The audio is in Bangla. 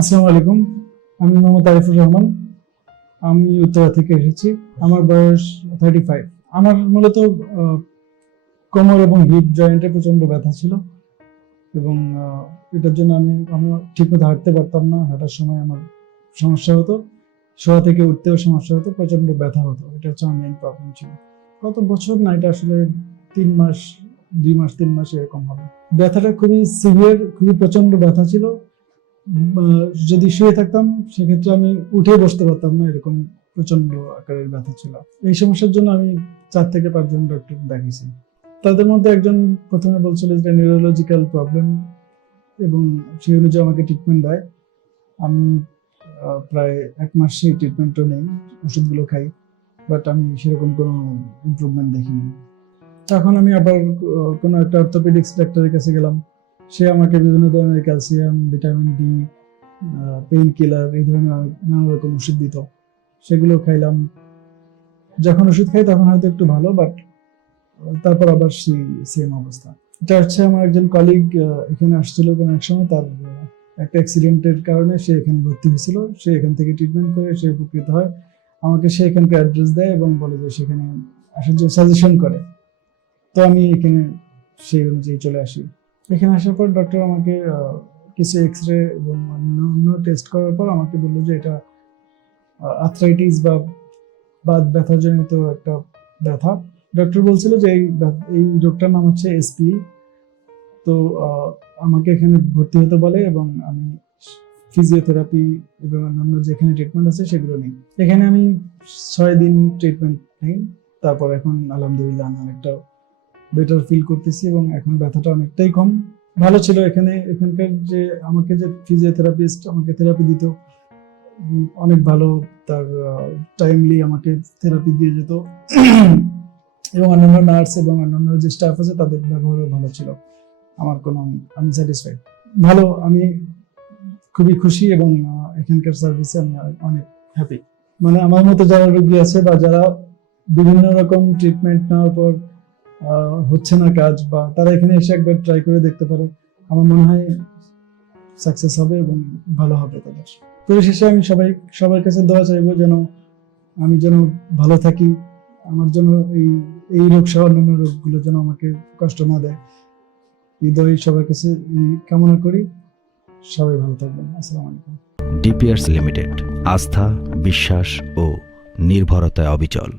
আসসালামু আলাইকুম। আমি মোহাম্মদ আরিফুর রহমান। আমি উত্তরা থেকে এসেছি। আমার বয়স থার্টি ফাইভ আমার মূলত কোমর এবং হিপ জয়েন্টে প্রচণ্ড ব্যথা ছিল এবং এটার জন্য আমি আমি ঠিকমতো হাঁটতে পারতাম না। হাঁটার সময় আমার সমস্যা হতো। শোয়া থেকে উঠতেও সমস্যা হতো প্রচণ্ড ব্যথা হতো। এটা হচ্ছে আমার মেইন প্রবলেম ছিল। কত বছর না, এটা আসলে তিন মাস, দুই মাস, তিন মাস এরকম হবে। ব্যথাটা খুবই সিভিয়ার খুবই প্রচণ্ড ব্যথা ছিল। যদি শুয়ে থাকতাম, সেক্ষেত্রে আমি উঠে বসতে পারতাম না, এরকম প্রচণ্ড আকারের ব্যথা ছিল। এই সমস্যার জন্য আমি চার থেকে পাঁচজন ডক্টর দেখিয়েছি। তাদের মধ্যে একজন প্রথমে বলছিল যে নিউরোলজিক্যাল প্রবলেম এবং সেই অনুযায়ী আমাকে ট্রিটমেন্ট দেয়। আমি প্রায় এক মাস সেই ট্রিটমেন্টও নেই, ওষুধগুলো খাই বাট আমি সেরকম কোনো ইমপ্রুভমেন্ট দেখিনি। তখন আমি আবার কোনো একটা অর্থোপেডিক্স ডাক্তারের কাছে গেলাম। সে আমাকে বিভিন্ন ধরনের calcium, vitamin D painkiller এই ধরনের নানা রকম ওষুধ দিত। সেগুলো খাইলাম। যখন ওষুধ খাই তখন হয়তো একটু ভালো বাট তারপর আবার সেই সেম অবস্থা। এটা হচ্ছে আমার একজন কলিগ এখানে আসছিল কোনো এক সময়, তার একটা অ্যাক্সিডেন্টের কারণে সে এখানে ভর্তি হয়েছিল। সে এখান থেকে ট্রিটমেন্ট করে সে উপকৃত হয়। আমাকে সে এখানকার অ্যাড্রেস দেয় এবং বলে যে সেখানে আসার জন্য সাজেশন করে। তো আমি এখানে সেই অনুযায়ী চলে আসি। এখানে আসার পর ডক্টর আমাকে কিছু এক্স রে এবং অন্য টেস্ট করার পর আমাকে বলল যে এটা আর্থ্রাইটিস বা বাত ব্যথাজনিত একটা ব্যথা। ডক্টর বলছিল যে এই এই রোগটার নাম হচ্ছে এসপি তো আমাকে এখানে ভর্তি হতে বলে এবং আমি ফিজিওথেরাপি এবং অন্যান্য যেখানে ট্রিটমেন্ট আছে সেগুলো নিই। এখানে আমি ছয় দিন ট্রিটমেন্ট নিই, তারপর এখন আলহামদুলিল্লাহ আমি অনেকটা বেটার ফিল করতেছি এবং এখন ব্যথাটা অনেকটাই কম। ভালো ছিল এখানে, এখানকার যে আমাকে যে ফিজিওথেরাপিস্ট আমাকে থেরাপি দিত, অনেক ভালো তার টাইমলি আমাকে থেরাপি দিয়ে যেত। এবং অন্যান্য নার্স এবং অন্যান্য যে স্টাফ আছে তাদের ব্যবহারও ভালো ছিল। আমার কোনো, আমি স্যাটিসফাইড ভালো, আমি খুবই খুশি এবং এখানকার সার্ভিসে আমি অনেক হ্যাপি মানে আমার মতো যারা রোগী আছে বা যারা বিভিন্ন রকম ট্রিটমেন্ট নেওয়ার পর হচ্ছে না কাজ, বা তারা এখানে এসে একবার ট্রাই করে দেখতে পারে। আমার মনে হয় সাকসেস হবে এবং ভালো হবে তাদের। পরিশেষে আমি সবাই, সবার কাছে দোয়া চাইব যেন আমি যেন ভালো থাকি, আমার জন্য এই এই রোগ সহ অন্যান্য রোগগুলো যেন আমাকে কষ্ট না দেয়। দোয়াই সবার কাছে কামনা করি। সবাই ভালো থাকবেন। আসসালামু আলাইকুম। ডিপিয়ার্স লিমিটেড, আস্থা, বিশ্বাস ও নির্ভরতায় অবিচল।